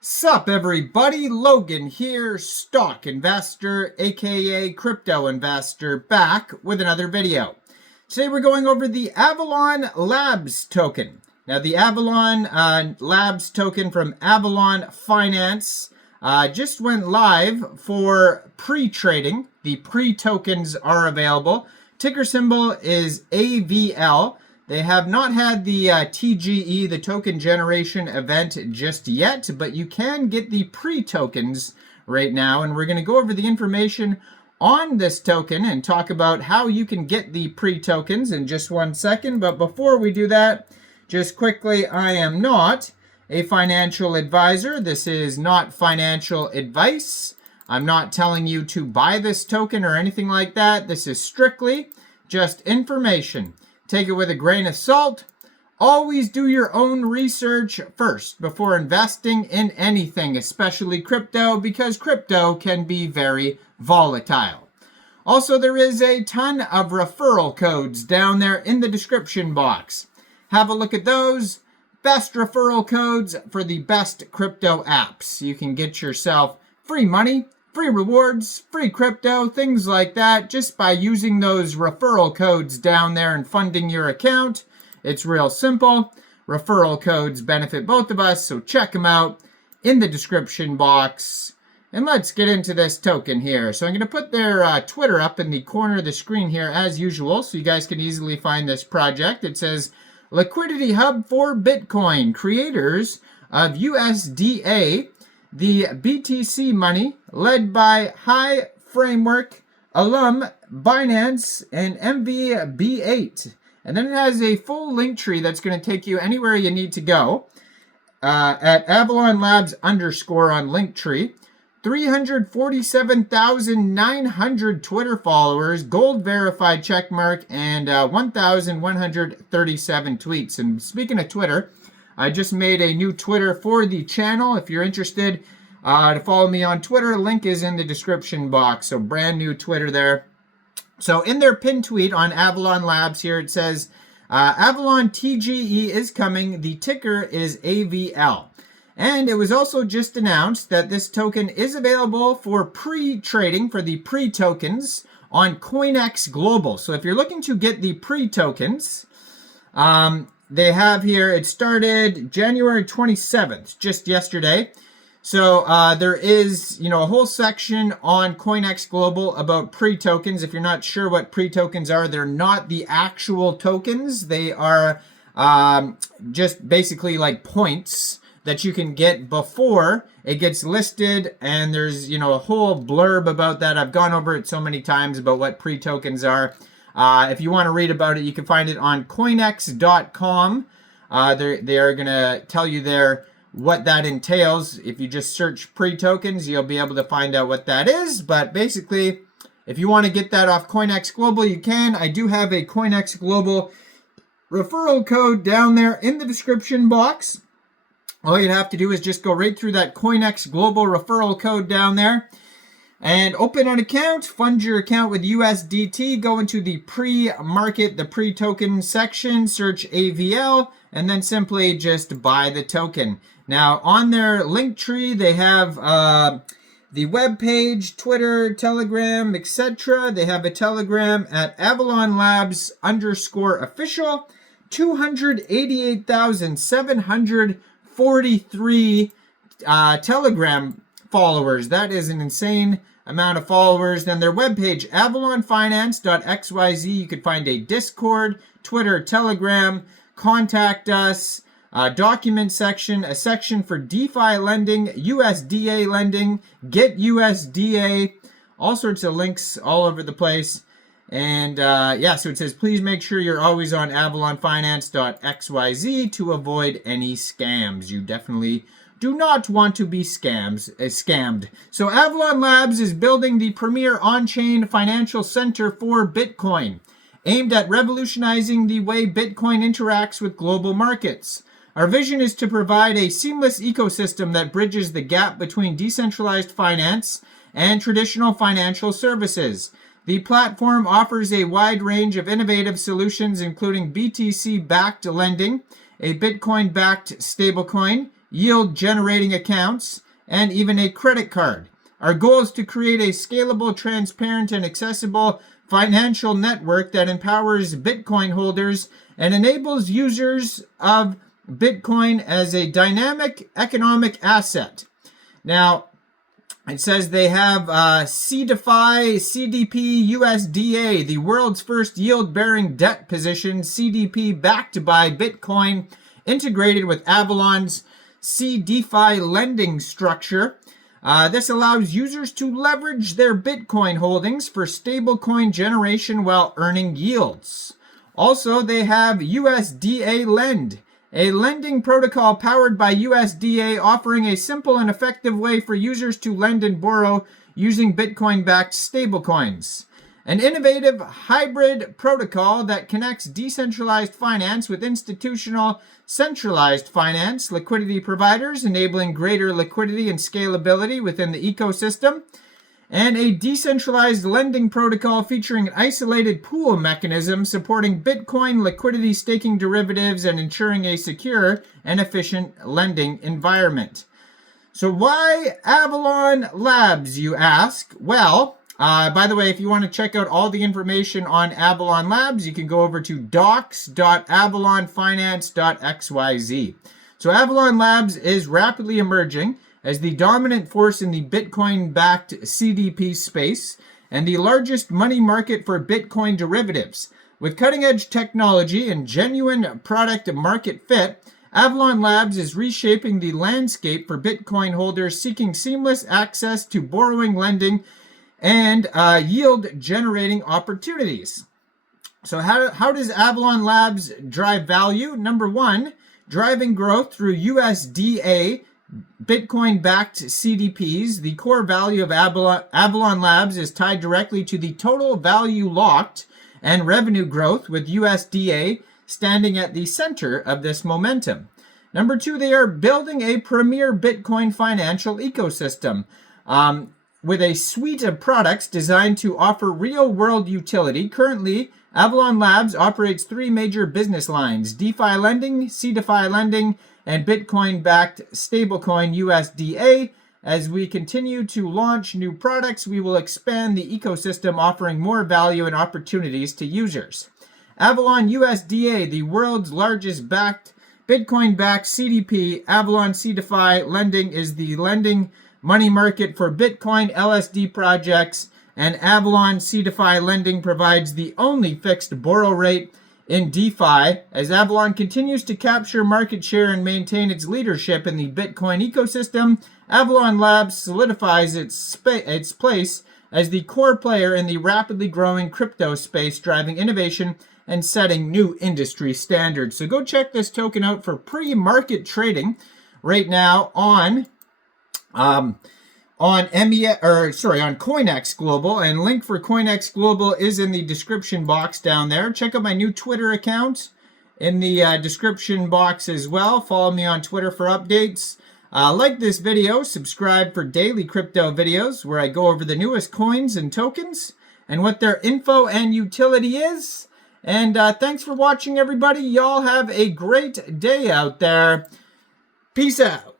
Sup everybody, Logan here, stock investor, aka crypto investor, back with another video. Today we're going over the Avalon Labs token. Now the Avalon Labs token from Avalon Finance just went live for pre-trading. The pre-tokens are available. Ticker symbol is AVL. They have not had the TGE, the token generation event, just yet, but you can get the pre-tokens right now, and we're going to go over the information on this token and talk about how you can get the pre-tokens in just 1 second. But before we do that, just quickly, I am not a financial advisor. This is not financial advice. I'm not telling you to buy this token or anything like that. This is strictly just information. Take it with a grain of salt. Always do your own research first before investing in anything, especially crypto, because crypto can be very volatile. Also, there is a ton of referral codes down there in the description box. Have a look at those. Best referral codes for the best crypto apps. You can get yourself free money, free rewards, free crypto, things like that, just by using those referral codes down there and funding your account. It's real simple. Referral codes benefit both of us, so check them out in the description box. And let's get into this token here. So I'm going to put their Twitter up in the corner of the screen here as usual, so you guys can easily find this project. It says, Liquidity Hub for Bitcoin, creators of USDa, the BTC money, led by High Framework, Alum, Binance, and MVB8. And then it has a full link tree that's going to take you anywhere you need to go at Avalon Labs _ on Linktree. 347,900 Twitter followers, gold verified checkmark, and 1,137 tweets. And speaking of Twitter, I just made a new Twitter for the channel. If you're interested to follow me on Twitter, link is in the description box. So brand new Twitter there. So in their pinned tweet on Avalon Labs here, it says, Avalon TGE is coming. The ticker is AVL. And it was also just announced that this token is available for pre-trading for the pre-tokens on COINEX Global. So if you're looking to get the pre-tokens, they have here, it started January 27th, just yesterday. So there is, a whole section on COINEX Global about pre-tokens. If you're not sure what pre-tokens are, they're not the actual tokens. They are just basically like points that you can get before it gets listed. And there's, a whole blurb about that. I've gone over it so many times about what pre-tokens are. If you want to read about it, you can find it on COINEX.com. They are going to tell you there what that entails. If you just search pre-tokens, you'll be able to find out what that is. But basically, if you want to get that off COINEX Global, you can. I do have a COINEX Global referral code down there in the description box. All you'd have to do is just go right through that COINEX Global referral code down there and open an account, fund your account with USDT, go into the pre-market, the pre-token section, search AVL, and then simply just buy the token. Now, on their link tree, they have the web page, Twitter, Telegram, etc. They have a Telegram at Avalon Labs _ official. 288,743 Telegram followers. That is an insane amount of followers. Then their webpage, avalonfinance.xyz. You could find a Discord, Twitter, Telegram, contact us, document section, a section for DeFi lending, USDa lending, get USDa, all sorts of links all over the place. And so it says, please make sure you're always on avalonfinance.xyz to avoid any scams. You definitely do not want to be scammed. So Avalon Labs is building the premier on-chain financial center for Bitcoin, aimed at revolutionizing the way Bitcoin interacts with global markets. Our vision is to provide a seamless ecosystem that bridges the gap between decentralized finance and traditional financial services. The platform offers a wide range of innovative solutions, including BTC-backed lending, a Bitcoin-backed stablecoin, yield generating accounts, and even a credit card. Our goal is to create a scalable, transparent, and accessible financial network that empowers Bitcoin holders and enables users of Bitcoin as a dynamic economic asset. Now, it says they have CDeFi, CDP, USDa, the world's first yield-bearing debt position, CDP backed by Bitcoin, integrated with Avalon's CDeFi lending structure. This allows users to leverage their Bitcoin holdings for stablecoin generation while earning yields. Also, they have USDa Lend, a lending protocol powered by USDa, offering a simple and effective way for users to lend and borrow using Bitcoin-backed stablecoins. An innovative hybrid protocol that connects decentralized finance with institutional centralized finance liquidity providers, enabling greater liquidity and scalability within the ecosystem. And a decentralized lending protocol featuring an isolated pool mechanism supporting Bitcoin liquidity staking derivatives and ensuring a secure and efficient lending environment. So why Avalon Labs, you ask? Well, by the way, if you want to check out all the information on Avalon Labs, you can go over to docs.avalonfinance.xyz. So Avalon Labs is rapidly emerging as the dominant force in the Bitcoin-backed CDP space and the largest money market for Bitcoin derivatives. With cutting-edge technology and genuine product market fit, Avalon Labs is reshaping the landscape for Bitcoin holders seeking seamless access to borrowing, lending, and yield-generating opportunities. So how does Avalon Labs drive value? Number one, driving growth through USDa Bitcoin-backed CDPs. The core value of Avalon Labs is tied directly to the total value locked and revenue growth, with USDa standing at the center of this momentum. Number two, they are building a premier Bitcoin financial ecosystem with a suite of products designed to offer real-world utility. Currently, Avalon Labs operates three major business lines: DeFi lending, CDeFi lending, and Bitcoin-backed stablecoin USDa. As we continue to launch new products, we will expand the ecosystem, offering more value and opportunities to users. Avalon USDa, the world's largest Bitcoin-backed CDP. Avalon CDeFi lending is the lending money market for Bitcoin LSD projects, and Avalon CDeFi lending provides the only fixed borrow rate in DeFi. As Avalon continues to capture market share and maintain its leadership in the Bitcoin ecosystem, Avalon Labs solidifies its place as the core player in the rapidly growing crypto space, driving innovation and setting new industry standards. So go check this token out for pre-market trading right now on COINEX Global, and link for COINEX Global is in the description box down there. Check out my new Twitter account in the description box as well. Follow me on Twitter for updates. Like this video, subscribe for daily crypto videos where I go over the newest coins and tokens and what their info and utility is. And thanks for watching, everybody. Y'all have a great day out there. Peace out.